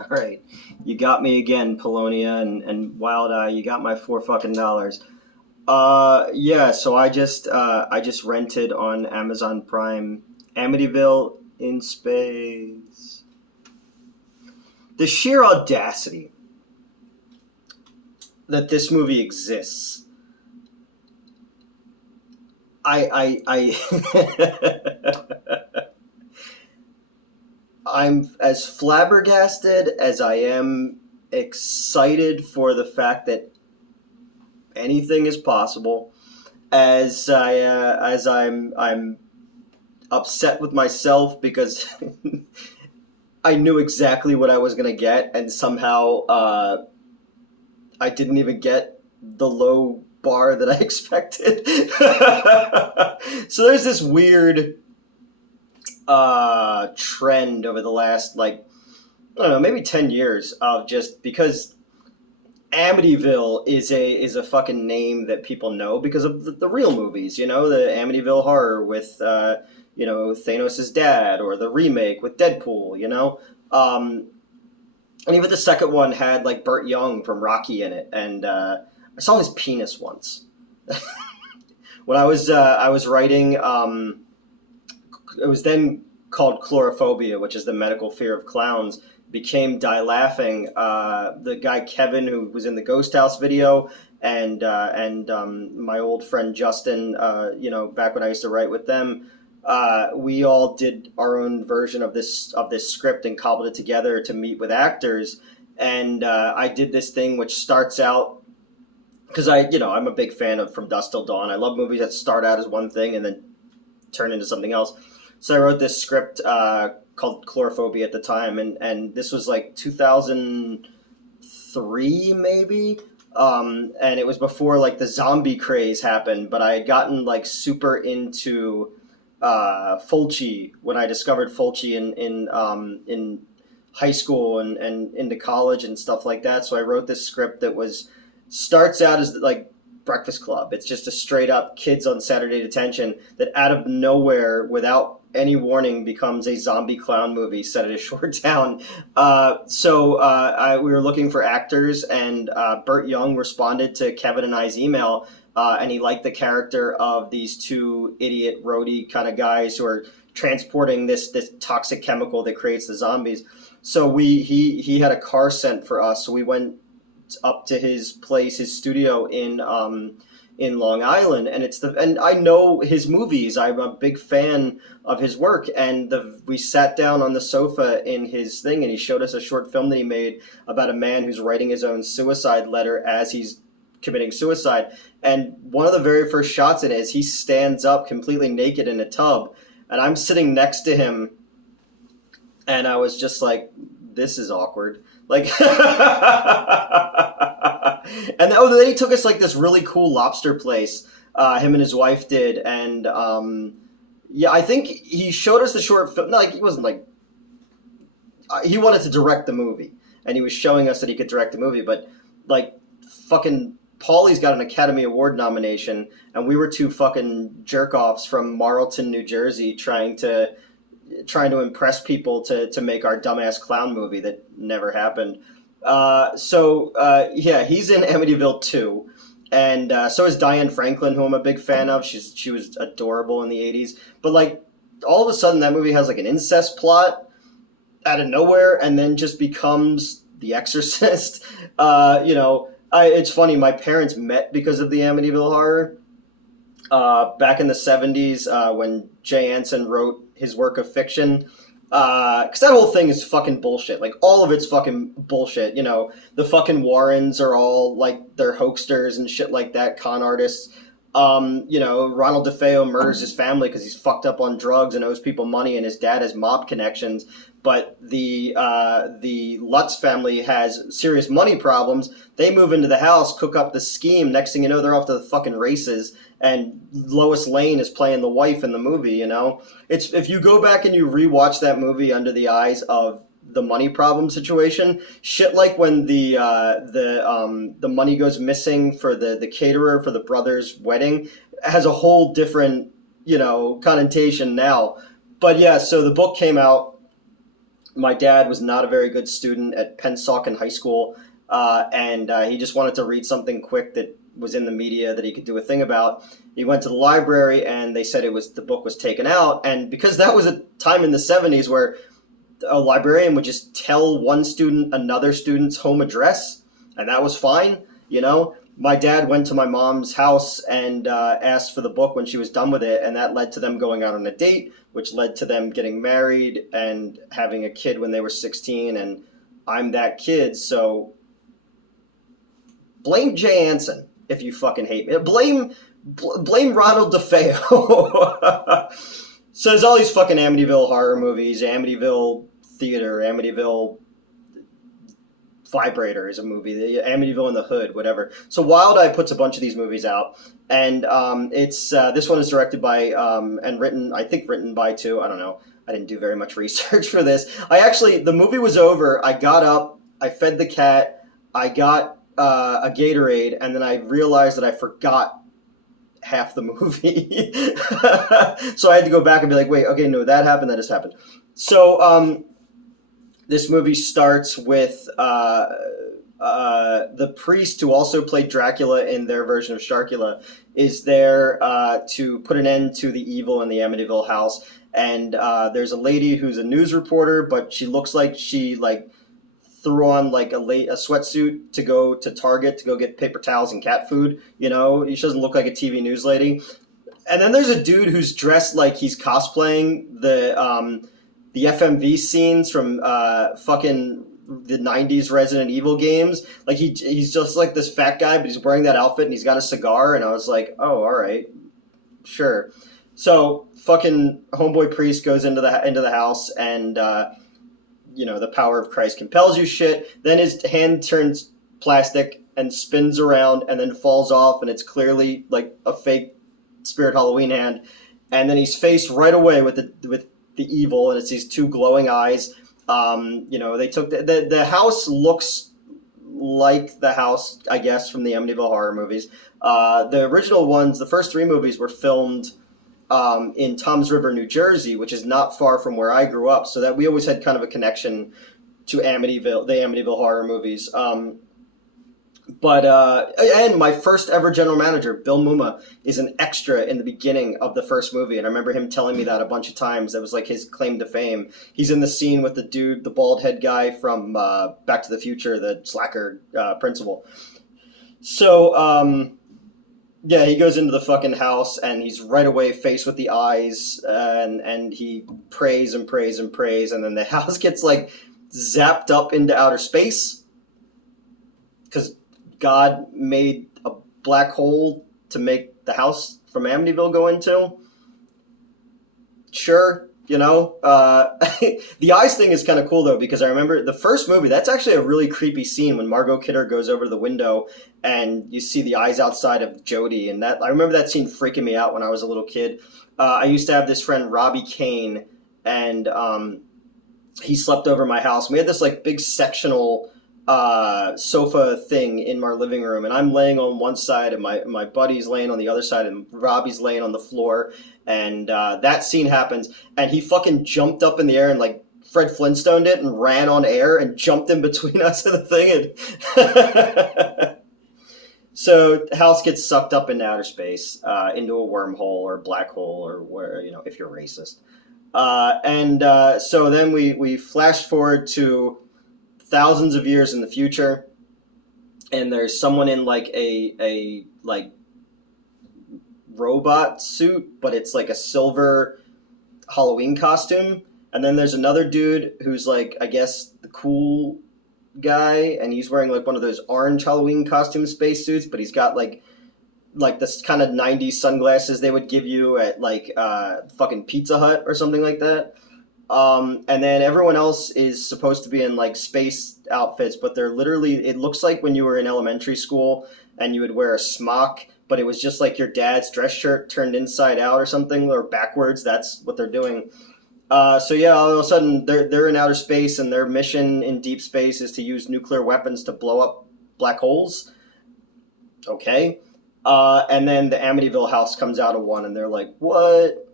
All right, you got me again, Polonia and Wildeye. You got my four fucking dollars. Yeah. So I just rented on Amazon Prime Amityville in space. The sheer audacity that this movie exists. I I'm as flabbergasted as I am excited for the fact that anything is possible. As I'm upset with myself because I knew exactly what I was gonna get, and somehow I didn't even get the low bar that I expected. So there's this weird trend over the last, like, I don't know, maybe 10 years of just because Amityville is a fucking name that people know because of the real movies, the Amityville Horror with Thanos' dad, or the remake with Deadpool, and even the second one had like Burt Young from Rocky in it, and I saw his penis once when I was writing. It was then called chlorophobia, which is the medical fear of clowns. Became Die Laughing. The guy Kevin, who was in the Ghost House video, and my old friend Justin, back when I used to write with them, we all did our own version of this script and cobbled it together to meet with actors. And I did this thing which starts out because I'm a big fan of From Dusk Till Dawn. I love movies that start out as one thing and then turn into something else. So I wrote this script called Chlorophobia at the time, and this was like 2003 maybe, and it was before like the zombie craze happened. But I had gotten like super into Fulci when I discovered Fulci in high school and into college and stuff like that. So I wrote this script that was starts out as like Breakfast Club. It's just a straight up kids on Saturday detention that out of nowhere, without any warning, becomes a zombie clown movie set at a short town. We were looking for actors, and Burt Young responded to Kevin and I's email, and he liked the character of these two idiot roadie kind of guys who are transporting this toxic chemical that creates the zombies. So he had a car sent for us. So we went up to his place, his studio in Long Island, and I know his movies. I'm a big fan of his work, and we sat down on the sofa in his thing, and he showed us a short film that he made about a man who's writing his own suicide letter as he's committing suicide. And one of the very first shots in it is he stands up completely naked in a tub, and I'm sitting next to him, and I was just like, this is awkward. Like, and then he took us like this really cool lobster place. Him and his wife did, and yeah, I think he showed us the short film. Like, he wasn't like he wanted to direct the movie, and he was showing us that he could direct the movie. But like, fucking Paulie's got an Academy Award nomination, and we were two fucking jerk offs from Marlton, New Jersey, trying to impress people to make our dumbass clown movie that never happened. Yeah, he's in Amityville too, and so is Diane Franklin, who I'm a big fan of. She was adorable in the '80s, but like all of a sudden that movie has like an incest plot out of nowhere, and then just becomes The Exorcist. It's funny. My parents met because of the Amityville Horror. Back in the '70s, when Jay Anson wrote his work of fiction, because that whole thing is fucking bullshit. Like, all of it's fucking bullshit. The fucking Warrens are all like, they're hoaxsters and shit like that, con artists. Ronald DeFeo murders his family because he's fucked up on drugs and owes people money, and his dad has mob connections. But the Lutz family has serious money problems. They move into the house, cook up the scheme. Next thing you know, they're off to the fucking races. And Lois Lane is playing the wife in the movie. It's, if you go back and you rewatch that movie under the eyes of the money problem situation, shit like when the money goes missing for the caterer for the brother's wedding has a whole different connotation now. But yeah, so the book came out. My dad was not a very good student at Pennsauken High School, and he just wanted to read something quick that was in the media that he could do a thing about. He went to the library, and they said the book was taken out, and because that was a time in the '70s where a librarian would just tell one student another student's home address, and that was fine. You know, my dad went to my mom's house and asked for the book when she was done with it, and that led to them going out on a date, which led to them getting married and having a kid when they were 16. And I'm that kid, so blame Jay Anson if you fucking hate me. Blame Ronald DeFeo. So there's all these fucking Amityville horror movies, Amityville Theater, Amityville Vibrator is a movie, the Amityville in the Hood, whatever. So Wildeye puts a bunch of these movies out, and it's this one is directed by and written by too. I don't know. I didn't do very much research for this. The movie was over. I got up, I fed the cat, I got a Gatorade, and then I realized that I forgot half the movie. So I had to go back and be like, wait, okay, no, that happened, that just happened. So this movie starts with the priest who also played Dracula in their version of Sharkula is there to put an end to the evil in the Amityville house. And there's a lady who's a news reporter, but she looks like she threw on a sweatsuit to go to Target to go get paper towels and cat food. You know, she doesn't look like a TV news lady. And then there's a dude who's dressed like he's cosplaying the FMV scenes from fucking the 90s Resident Evil games. Like he's just like this fat guy, but he's wearing that outfit and he's got a cigar. And I was like, oh, all right, sure. So fucking homeboy priest goes into the house, and the power of Christ compels you shit. Then his hand turns plastic and spins around and then falls off, and it's clearly like a fake Spirit Halloween hand. And then he's faced right away with the evil, and it's these two glowing eyes. They took the house looks like the house, I guess, from the Amityville horror movies. The original ones, the first three movies, were filmed in Toms River, New Jersey, which is not far from where I grew up, so that we always had kind of a connection to Amityville, the Amityville horror movies. And my first ever general manager, Bill Muma, is an extra in the beginning of the first movie, and I remember him telling me that a bunch of times. That was like his claim to fame. He's in the scene with the dude, the bald head guy from Back to the Future, the slacker principal. So, yeah, he goes into the fucking house, and he's right away faced with the eyes, and he prays and prays and prays, and then the house gets zapped up into outer space because God made a black hole to make the house from Amityville go into. Sure, the eyes thing is kind of cool though, because I remember the first movie. That's actually a really creepy scene when Margot Kidder goes over to the window and you see the eyes outside of Jody, and I remember that scene freaking me out when I was a little kid. I used to have this friend Robbie Kane, and he slept over my house. We had this big sectional sofa thing in our living room, and I'm laying on one side, and my buddy's laying on the other side, and Robbie's laying on the floor, and that scene happens, and he fucking jumped up in the air and Fred Flintstoned it and ran on air and jumped in between us and the thing, and so the house gets sucked up into outer space, into a wormhole or a black hole, or where, if you're racist. So then we flash forward to thousands of years in the future, and there's someone in a robot suit, but it's a silver Halloween costume. And then there's another dude who's I guess the cool guy, and he's wearing one of those orange Halloween costume spacesuits, but he's got this kind of 90s sunglasses they would give you at fucking Pizza Hut or something like that. And then everyone else is supposed to be in space outfits, but they're literally, it looks like when you were in elementary school and you would wear a smock, but it was just your dad's dress shirt turned inside out or something, or backwards. That's what they're doing. So yeah, all of a sudden they're in outer space, and their mission in deep space is to use nuclear weapons to blow up black holes. Okay. And then the Amityville house comes out of one, and they're like, what?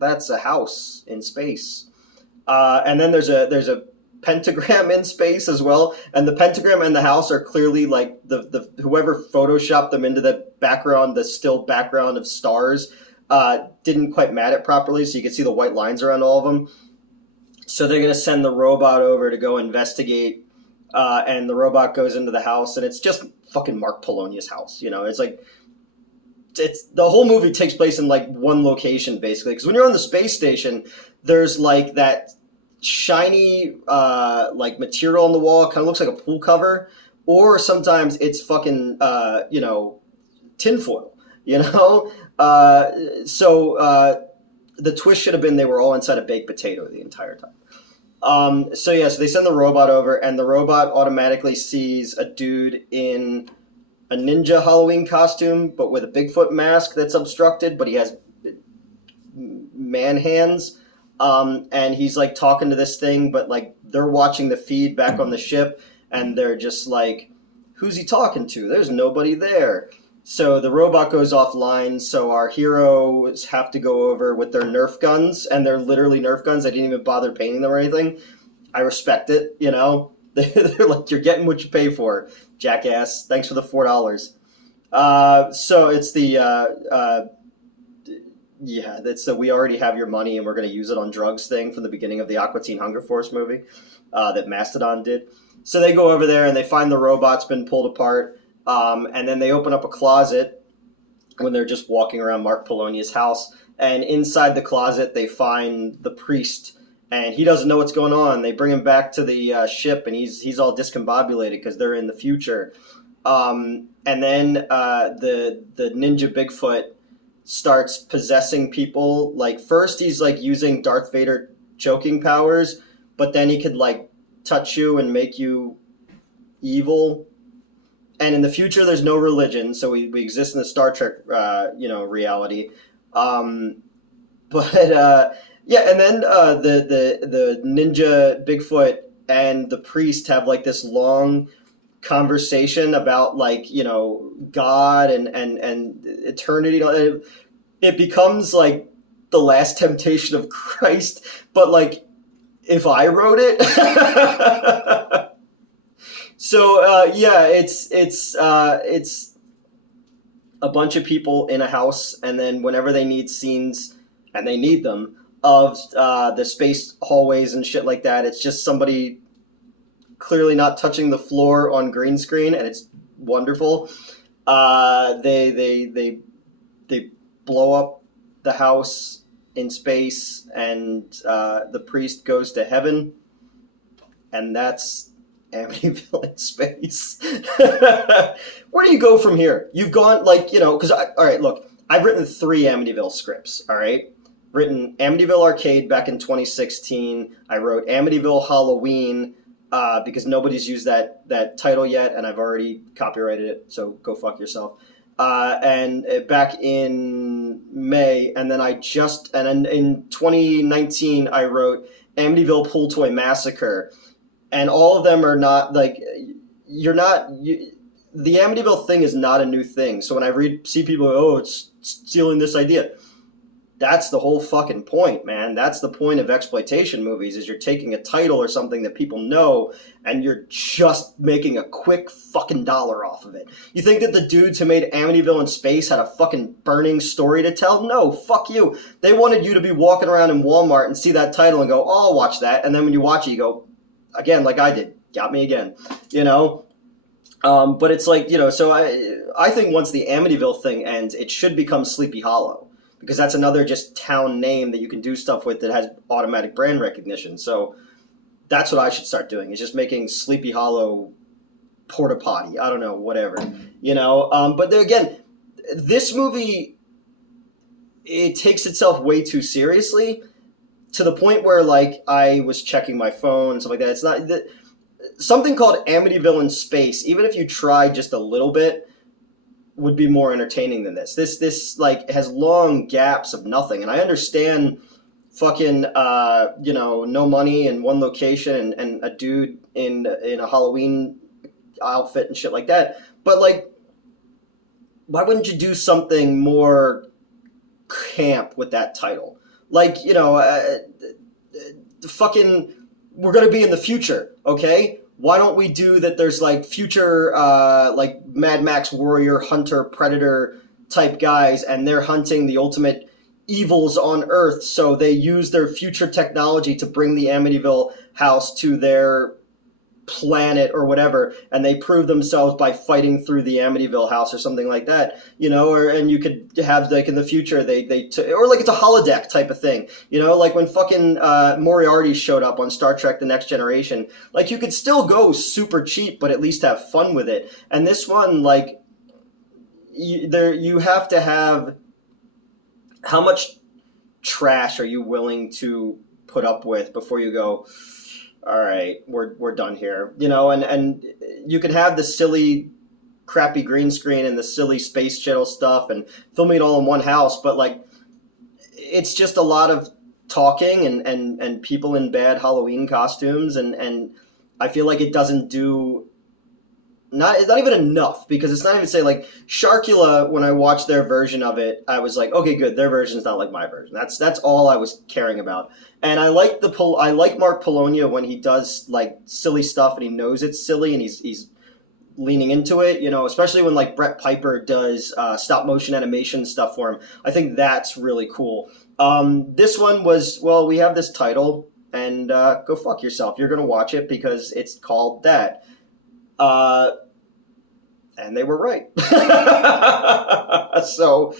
That's a house in space. And then there's a pentagram in space as well, and the pentagram and the house are clearly like the whoever photoshopped them into the background, the still background of stars, didn't quite mat it properly, so you can see the white lines around all of them. So they're gonna send the robot over to go investigate, and the robot goes into the house, and it's just fucking Mark Polonia's house. It's like it's the whole movie takes place in like one location basically. Because when you're on the space station, there's like that shiny like material on the wall, kind of looks like a pool cover, or sometimes it's fucking tinfoil. So the twist should have been they were all inside a baked potato the entire time. So they send the robot over, and the robot automatically sees a dude in a ninja Halloween costume, but with a Bigfoot mask that's obstructed, but he has man hands. And he's like talking to this thing, but like they're watching the feed back on the ship, and they're just like, who's he talking to? There's nobody there. So the robot goes offline, so our heroes have to go over with their Nerf guns, and they're literally Nerf guns. They didn't even bother painting them or anything. I respect it, They're like, you're getting what you pay for, jackass. Thanks for the $4. So it's that's the we already have your money and we're going to use it on drugs thing from the beginning of the Aqua Teen Hunger Force movie that Mastodon did. So they go over there and they find the robot's been pulled apart, and then they open up a closet when they're just walking around Mark Polonia's house, and inside the closet they find the priest, and he doesn't know what's going on. They bring him back to the ship, and he's all discombobulated because they're in the future. And then the ninja Bigfoot starts possessing people. Like first he's like using Darth Vader choking powers, but then he could like touch you and make you evil. And in the future there's no religion, so we exist in the Star Trek reality. And then the ninja Bigfoot and the priest have like this long conversation about like God and eternity. It becomes like the Last Temptation of Christ, but like if I wrote it. So it's a bunch of people in a house, and then whenever they need scenes, and they need them, of the space hallways and shit like that, it's just somebody clearly not touching the floor on green screen, and it's wonderful. They blow up the house in space, and the priest goes to heaven, and that's Amityville in space. Where do you go from here? You've gone because all right, look, I've written 3 Amityville scripts. All right, written Amityville Arcade back in 2016. I wrote Amityville Halloween. Because nobody's used that title yet, and I've already copyrighted it, so go fuck yourself. And back in May, and then in 2019 I wrote Amityville Pool Toy Massacre, and all of them are not like the Amityville thing is not a new thing. So when I see people, it's stealing this idea. That's the whole fucking point, man. That's the point of exploitation movies, is you're taking a title or something that people know, and you're just making a quick fucking dollar off of it. You think that the dudes who made Amityville in space had a fucking burning story to tell? No, fuck you. They wanted you to be walking around in Walmart and see that title and go, oh, I'll watch that. And then when you watch it, you go, again, like I did, got me again, But it's like, so I think once the Amityville thing ends, it should become Sleepy Hollow. Because that's another just town name that you can do stuff with that has automatic brand recognition. So that's what I should start doing, is just making Sleepy Hollow porta potty. I don't know, whatever. But then again, this movie, it takes itself way too seriously, to the point where like I was checking my phone and stuff like that. It's not something called Amityville in space. Even if you try just a little bit, would be more entertaining than this. This like has long gaps of nothing, and I understand fucking no money in one location and a dude in a Halloween outfit and shit like that. But like, why wouldn't you do something more camp with that title? Like fucking, we're gonna be in the future, okay? Why don't we do that? There's like future, like Mad Max warrior, hunter, predator type guys, and they're hunting the ultimate evils on Earth. So they use their future technology to bring the Amityville house to their planet or whatever, and they prove themselves by fighting through the Amityville house or something like that, you know. Or and you could have like in the future or like it's a holodeck type of thing, you know, like when fucking Moriarty showed up on Star Trek The Next Generation. Like you could still go super cheap but at least have fun with it. And this one, like, you have to have, how much trash are you willing to put up with before you go, all right, we're done here, you know. And you can have the silly, crappy green screen and the silly space shuttle stuff and filming it all in one house, but like, it's just a lot of talking and people in bad Halloween costumes, and I feel like it doesn't do. It's not even enough, because it's not even say like Sharkula. When I watched their version of it, I was like, okay, good. Their version is not like my version. That's all I was caring about. And I like I like Mark Polonia when he does like silly stuff and he knows it's silly and he's leaning into it. You know, especially when like Brett Piper does stop motion animation stuff for him. I think that's really cool. This one was, well, we have this title, and go fuck yourself. You're gonna watch it because it's called that. And they were right. So,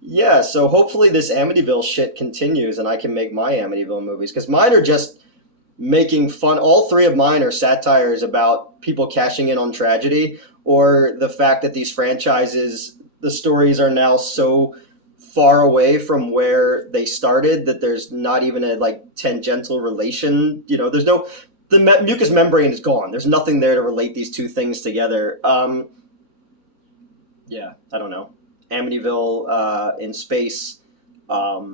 yeah, so hopefully this Amityville shit continues and I can make my Amityville movies, because mine are just making fun. All three of mine are satires about people cashing in on tragedy, or the fact that these franchises, the stories are now so far away from where they started that there's not even a like tangential relation. You know, there's no, the mucous membrane is gone. There's nothing there to relate these two things together. Yeah, I don't know. Amityville in space. I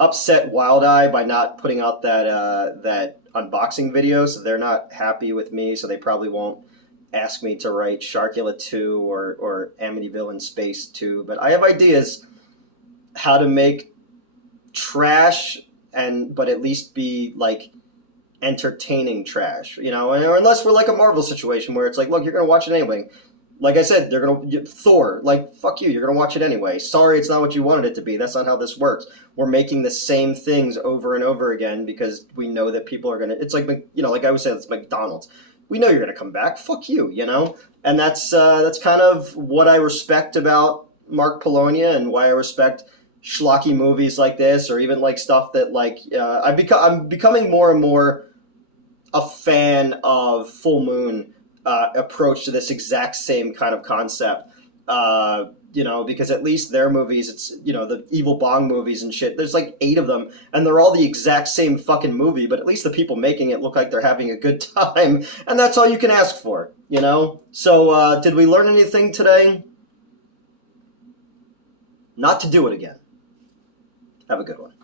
upset Wildeye by not putting out that unboxing video, so they're not happy with me. So they probably won't ask me to write Sharkula 2 or Amityville in Space 2. But I have ideas how to make trash, but at least be like entertaining trash, you know, or unless we're like a Marvel situation where it's like, look, you're gonna watch it anyway. Like I said, they're gonna Thor, like, fuck you, you're gonna watch it anyway. Sorry, it's not what you wanted it to be. That's not how this works. We're making the same things over and over again because we know that people are gonna. It's like, you know, like I was saying, it's McDonald's. We know you're gonna come back. Fuck you, you know. And that's kind of what I respect about Mark Polonia, and why I respect schlocky movies like this, or even like stuff that like I'm becoming more and more a fan of Full Moon approach to this exact same kind of concept. You know, because at least their movies, it's, you know, the Evil Bong movies and shit, there's like 8 of them, and they're all the exact same fucking movie, but at least the people making it look like they're having a good time, and that's all you can ask for, you know? So, did we learn anything today? Not to do it again. Have a good one.